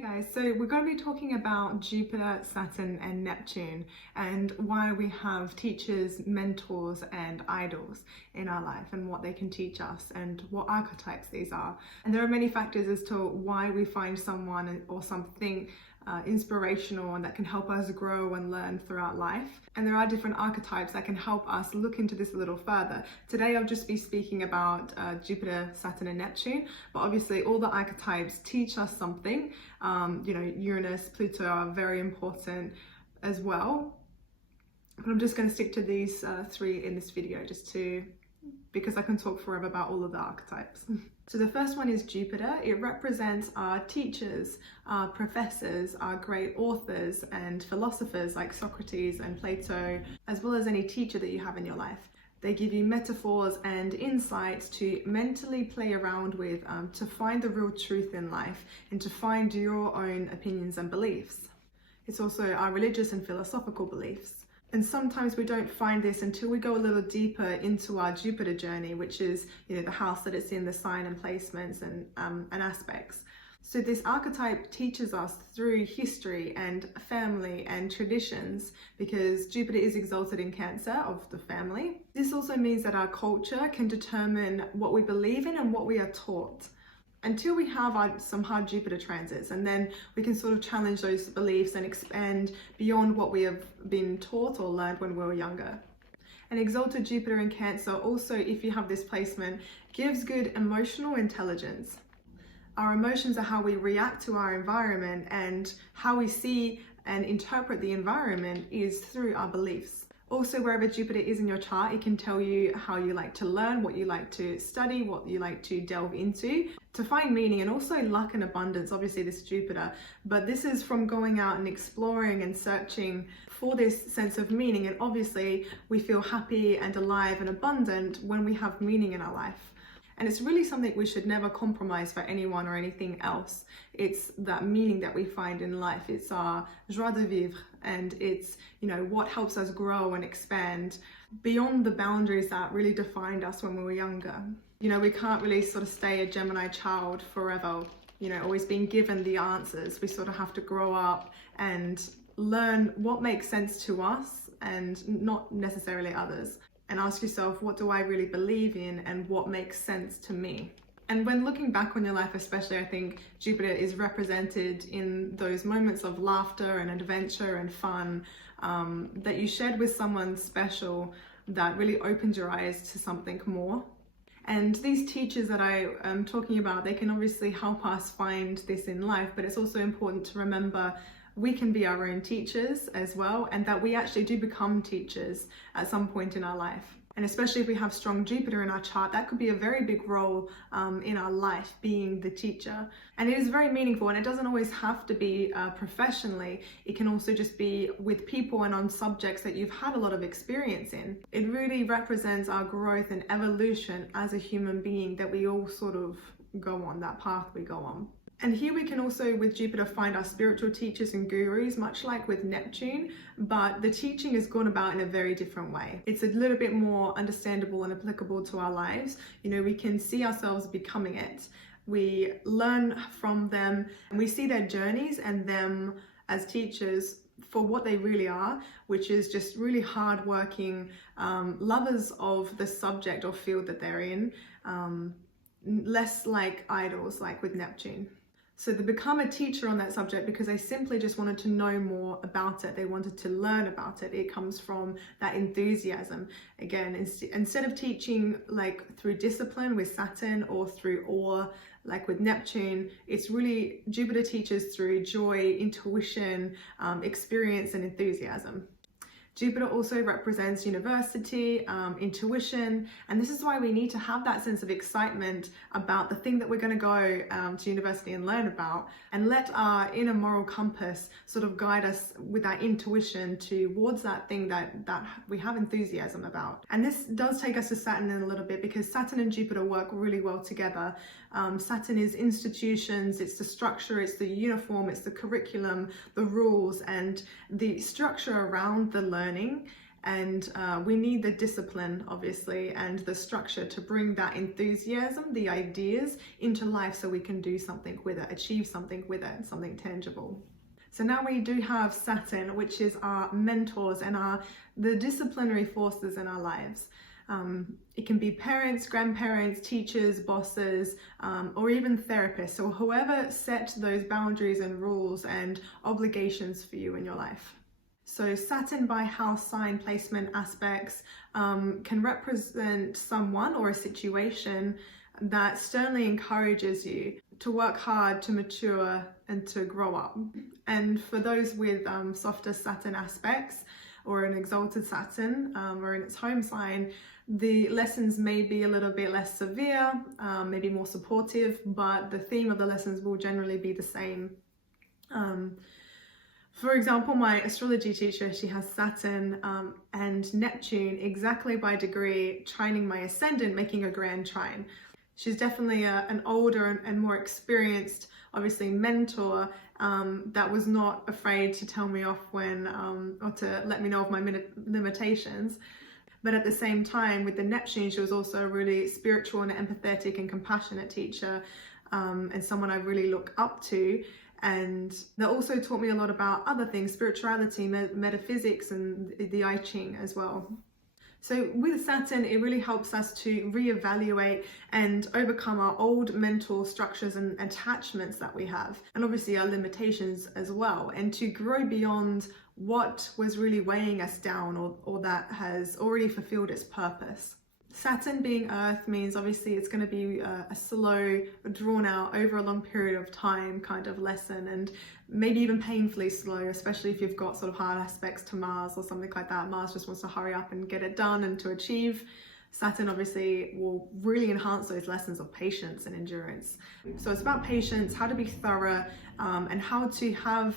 Hey guys, so we're going to be talking about Jupiter, Saturn and Neptune and why we have teachers, mentors and idols in our life and what they can teach us and what archetypes these are. And there are many factors as to why we find someone or something inspirational and that can help us grow and learn throughout life. And there are different archetypes that can help us look into this a little further. Today I'll just be speaking about Jupiter, Saturn and Neptune, but obviously all the archetypes teach us something. Uranus, Pluto are very important as well. But I'm just going to stick to these three in this video because I can talk forever about all of the archetypes. So the first one is Jupiter. It represents our teachers, our professors, our great authors and philosophers like Socrates and Plato, as well as any teacher that you have in your life. They give you metaphors and insights to mentally play around with, to find the real truth in life and to find your own opinions and beliefs. It's also our religious and philosophical beliefs. And sometimes we don't find this until we go a little deeper into our Jupiter journey, which is, the house that it's in, the sign and placements and aspects. So this archetype teaches us through history and family and traditions, because Jupiter is exalted in Cancer of the family. This also means that our culture can determine what we believe in and what we are taught, until we have some hard Jupiter transits, and then we can sort of challenge those beliefs and expand beyond what we have been taught or learned when we were younger. And exalted Jupiter in Cancer also, if you have this placement, gives good emotional intelligence. Our emotions are how we react to our environment, and how we see and interpret the environment is through our beliefs. Also, wherever Jupiter is in your chart, it can tell you how you like to learn, what you like to study, what you like to delve into, to find meaning, and also luck and abundance. Obviously, this is Jupiter, but this is from going out and exploring and searching for this sense of meaning. And obviously, we feel happy and alive and abundant when we have meaning in our life. And it's really something we should never compromise for anyone or anything else. It's that meaning that we find in life. It's our joie de vivre, and it's, what helps us grow and expand beyond the boundaries that really defined us when we were younger. We can't really sort of stay a Gemini child forever, always being given the answers. We sort of have to grow up and learn what makes sense to us and not necessarily others. And ask yourself, what do I really believe in and what makes sense to me? And when looking back on your life especially, I think Jupiter is represented in those moments of laughter and adventure and fun that you shared with someone special that really opened your eyes to something more. And these teachers that I am talking about, they can obviously help us find this in life, but it's also important to remember we can be our own teachers as well, and that we actually do become teachers at some point in our life. And especially if we have strong Jupiter in our chart, that could be a very big role in our life, being the teacher. And it is very meaningful, and it doesn't always have to be professionally. It can also just be with people and on subjects that you've had a lot of experience in. It really represents our growth and evolution as a human being, that we all sort of go on, that path we go on. And here we can also, with Jupiter, find our spiritual teachers and gurus, much like with Neptune, but the teaching is gone about in a very different way. It's a little bit more understandable and applicable to our lives. We can see ourselves becoming it. We learn from them, and we see their journeys and them as teachers for what they really are, which is just really hardworking lovers of the subject or field that they're in, less like idols, like with Neptune. So they become a teacher on that subject because they simply just wanted to know more about it. They wanted to learn about it. It comes from that enthusiasm. Again, instead of teaching like through discipline with Saturn or through awe, like with Neptune, it's really Jupiter teaches through joy, intuition, experience and enthusiasm. Jupiter also represents university, intuition, and this is why we need to have that sense of excitement about the thing that we're going to go to university and learn about, and let our inner moral compass sort of guide us with that intuition towards that thing that we have enthusiasm about. And this does take us to Saturn in a little bit, because Saturn and Jupiter work really well together. Saturn is institutions, it's the structure, it's the uniform, it's the curriculum, the rules, and the structure around the learning And we need the discipline, obviously, and the structure to bring that enthusiasm, the ideas, into life so we can do something with it, achieve something with it, something tangible. So now we do have Saturn, which is our mentors and the disciplinary forces in our lives. It can be parents, grandparents, teachers, bosses, or even therapists, or whoever set those boundaries and rules and obligations for you in your life. So Saturn by house sign placement aspects can represent someone or a situation that sternly encourages you to work hard, to mature, and to grow up. And for those with softer Saturn aspects, or an exalted Saturn, or in its home sign, the lessons may be a little bit less severe, maybe more supportive, but the theme of the lessons will generally be the same. For example, my astrology teacher, she has Saturn and Neptune exactly by degree trining my ascendant, making a grand trine. She's definitely an older and more experienced, obviously, mentor that was not afraid to tell me off when, or to let me know of my limitations. But at the same time, with the Neptune, she was also a really spiritual and empathetic and compassionate teacher, and someone I really look up to. And that also taught me a lot about other things, spirituality, metaphysics, and the I Ching as well. So with Saturn, it really helps us to reevaluate and overcome our old mental structures and attachments that we have, and obviously our limitations as well, and to grow beyond what was really weighing us down or that has already fulfilled its purpose. Saturn being Earth means obviously it's going to be a slow, drawn out, over a long period of time kind of lesson, and maybe even painfully slow, especially if you've got sort of hard aspects to Mars or something like that. Mars just wants to hurry up and get it done and to achieve. Saturn obviously will really enhance those lessons of patience and endurance. So it's about patience, how to be thorough, and how to have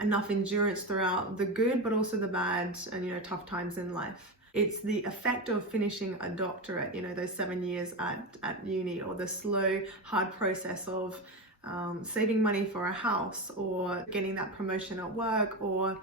enough endurance throughout the good but also the bad and tough times in life. It's the effect of finishing a doctorate, those 7 years at uni, or the slow, hard process of saving money for a house, or getting that promotion at work, or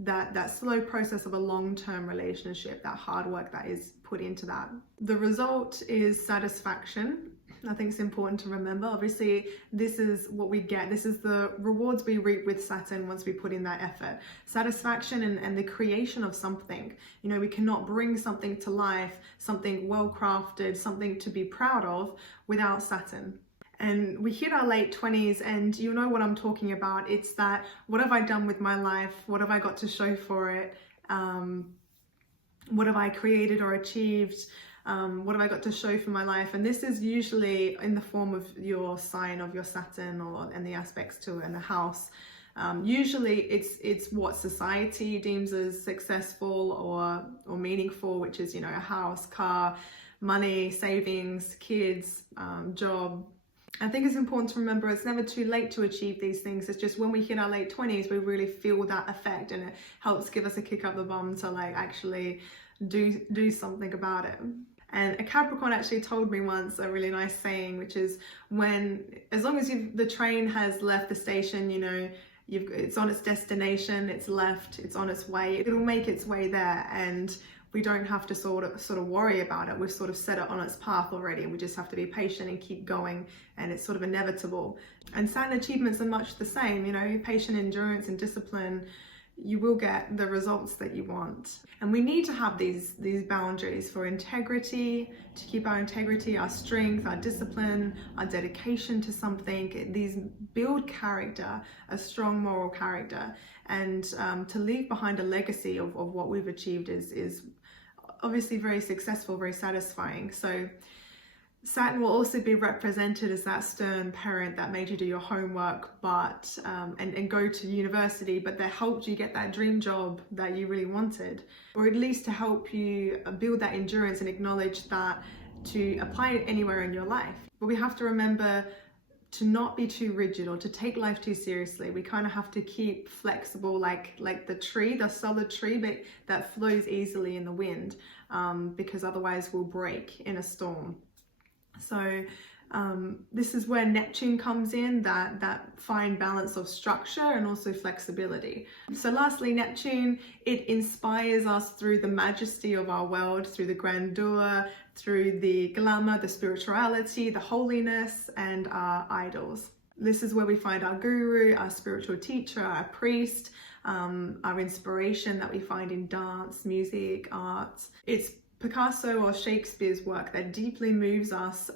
that slow process of a long-term relationship, that hard work that is put into that. The result is satisfaction. I think it's important to remember, obviously, this is what we get. This is the rewards we reap with Saturn once we put in that effort. Satisfaction and the creation of something. We cannot bring something to life, something well-crafted, something to be proud of without Saturn. And we hit our late 20s, and you know what I'm talking about. It's that, what have I done with my life? What have I got to show for it? What have I created or achieved? What have I got to show for my life? And this is usually in the form of your sign of your Saturn and the aspects to it and the house. Usually it's what society deems as successful or meaningful, which is, a house, car, money, savings, kids, job. I think it's important to remember it's never too late to achieve these things. It's just when we hit our late 20s, we really feel that effect, and it helps give us a kick up the bum to actually do something about it. And a Capricorn actually told me once a really nice saying, which is, as long as the train has left the station, it's on its destination, it's left, it's on its way, it'll make its way there, and we don't have to sort of worry about it. We've sort of set it on its path already, and we just have to be patient and keep going, and it's sort of inevitable. And Saturn achievements are much the same, patient endurance and discipline. You will get the results that you want. And we need to have these boundaries for integrity, to keep our integrity, our strength, our discipline, our dedication to something. These build character, a strong moral character, and to leave behind a legacy of what we've achieved is obviously very successful, very satisfying. So Saturn will also be represented as that stern parent that made you do your homework, but and go to university, but that helped you get that dream job that you really wanted, or at least to help you build that endurance and acknowledge that to apply it anywhere in your life. But we have to remember to not be too rigid or to take life too seriously. We kind of have to keep flexible, like the tree, the solid tree, but that flows easily in the wind, because otherwise we'll break in a storm. So This is where Neptune comes in, that fine balance of structure and also flexibility. So lastly, Neptune, it inspires us through the majesty of our world, through the grandeur, through the glamour, the spirituality, the holiness, and our idols. This is where we find our guru, our spiritual teacher, our priest, our inspiration that we find in dance, music, art. It's Picasso or Shakespeare's work that deeply moves us,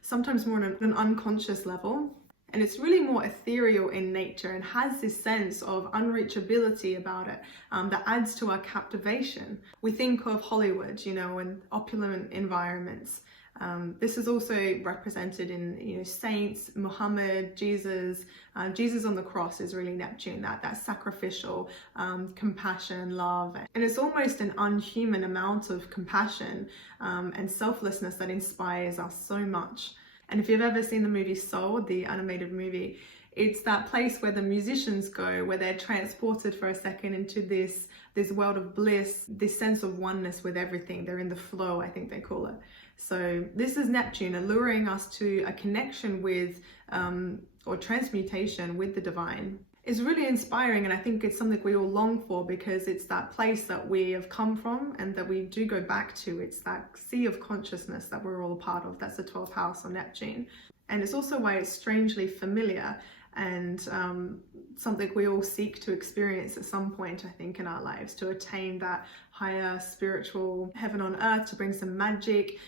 sometimes more on an unconscious level. And it's really more ethereal in nature and has this sense of unreachability about it that adds to our captivation. We think of Hollywood, and opulent environments. This is also represented in, saints, Muhammad, Jesus. Jesus on the cross is really Neptune, that sacrificial compassion, love. And it's almost an unhuman amount of compassion and selflessness that inspires us so much. And if you've ever seen the movie Soul, the animated movie, it's that place where the musicians go, where they're transported for a second into this world of bliss, this sense of oneness with everything. They're in the flow, I think they call it. So this is Neptune alluring us to a connection with or transmutation with the divine. It's really inspiring, and I think it's something we all long for, because it's that place that we have come from and that we do go back to. It's that sea of consciousness that we're all a part of. That's the 12th house on Neptune. And it's also why it's strangely familiar and something we all seek to experience at some point, I think, in our lives, to attain that higher spiritual heaven on earth, to bring some magic,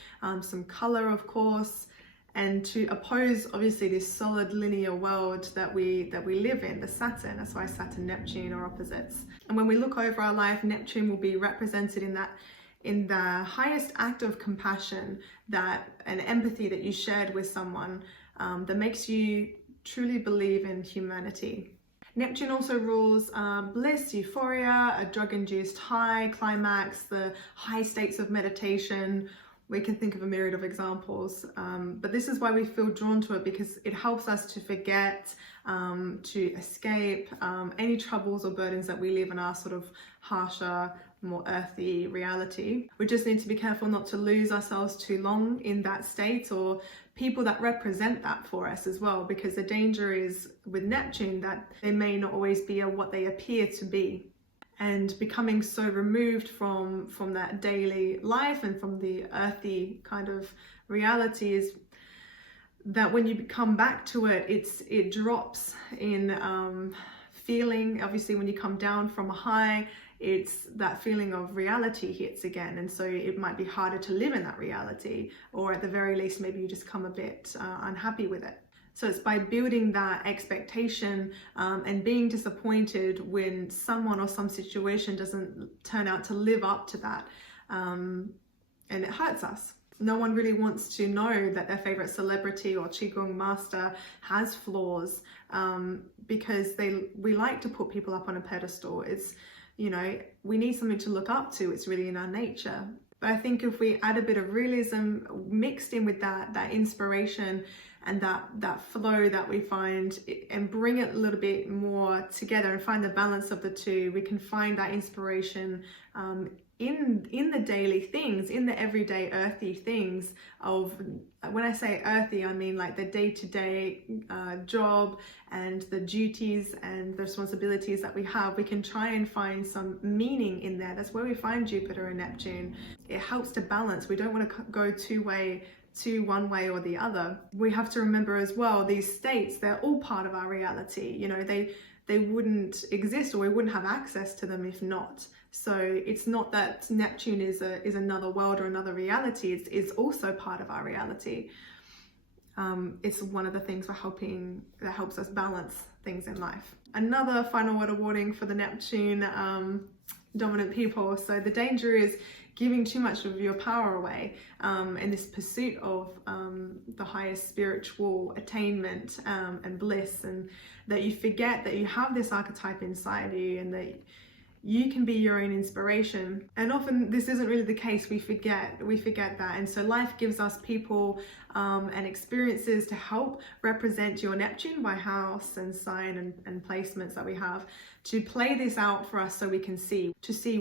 some color, of course, and to oppose, obviously, this solid linear world that we live in, the Saturn. That's why Saturn, Neptune are opposites. And when we look over our life, Neptune will be represented in the highest act of compassion, and empathy that you shared with someone, that makes you truly believe in humanity. Neptune also rules bliss, euphoria, a drug-induced high, climax, the high states of meditation. We can think of a myriad of examples, but this is why we feel drawn to it, because it helps us to forget, to escape any troubles or burdens that we live in our sort of harsher, more earthy reality. We just need to be careful not to lose ourselves too long in that state, or people that represent that for us as well, because the danger is with Neptune that they may not always be what they appear to be. And becoming so removed from that daily life and from the earthy kind of reality is that when you come back to it, it drops in feeling. Obviously, when you come down from a high, it's that feeling of reality hits again, and so it might be harder to live in that reality, or at the very least, maybe you just come a bit unhappy with it. So it's by building that expectation and being disappointed when someone or some situation doesn't turn out to live up to that, and it hurts us. No one really wants to know that their favorite celebrity or Qigong master has flaws, because we like to put people up on a pedestal. It's, we need something to look up to. It's really in our nature. But I think if we add a bit of realism mixed in with that inspiration and that flow that we find, and bring it a little bit more together and find the balance of the two, we can find that inspiration in the daily things, in the everyday earthy things of, when I say earthy, I mean like the day-to-day job and the duties and the responsibilities that we have. We can try and find some meaning in there. That's where we find Jupiter and Neptune. It helps to balance. We don't want to go one way or the other. We have to remember as well, these states, they're all part of our reality. They wouldn't exist, or we wouldn't have access to them if not. So it's not that Neptune is another world or another reality. It's also part of our reality. It's one of the things that helps us balance things in life. Another final word of warning for the Neptune dominant people. So the danger is giving too much of your power away in this pursuit of the highest spiritual attainment and bliss, and that you forget that you have this archetype inside you and that you can be your own inspiration. And often this isn't really the case. We forget that. And so life gives us people and experiences to help represent your Neptune by house and sign and placements that we have, to play this out for us so we can see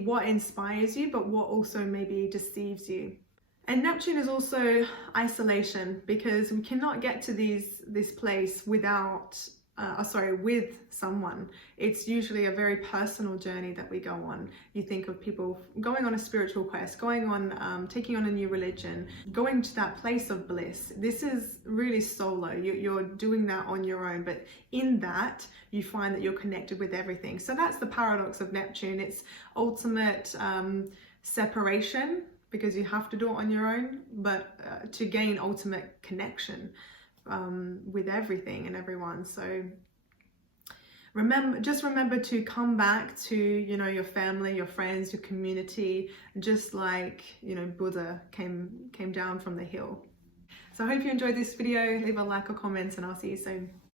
what inspires you, but what also maybe deceives you. And Neptune is also isolation, because we cannot get to this place without, with someone. It's usually a very personal journey that we go on. You think of people going on a spiritual quest, going on, taking on a new religion, going to that place of bliss. This is really solo. You're doing that on your own, but in that you find that you're connected with everything. So that's the paradox of Neptune. It's ultimate separation, because you have to do it on your own, but to gain ultimate connection with everything and everyone. So remember to come back to, your family, your friends, your community, just like, Buddha came down from the hill. So I hope you enjoyed this video. Leave a like or comment, and I'll see you soon.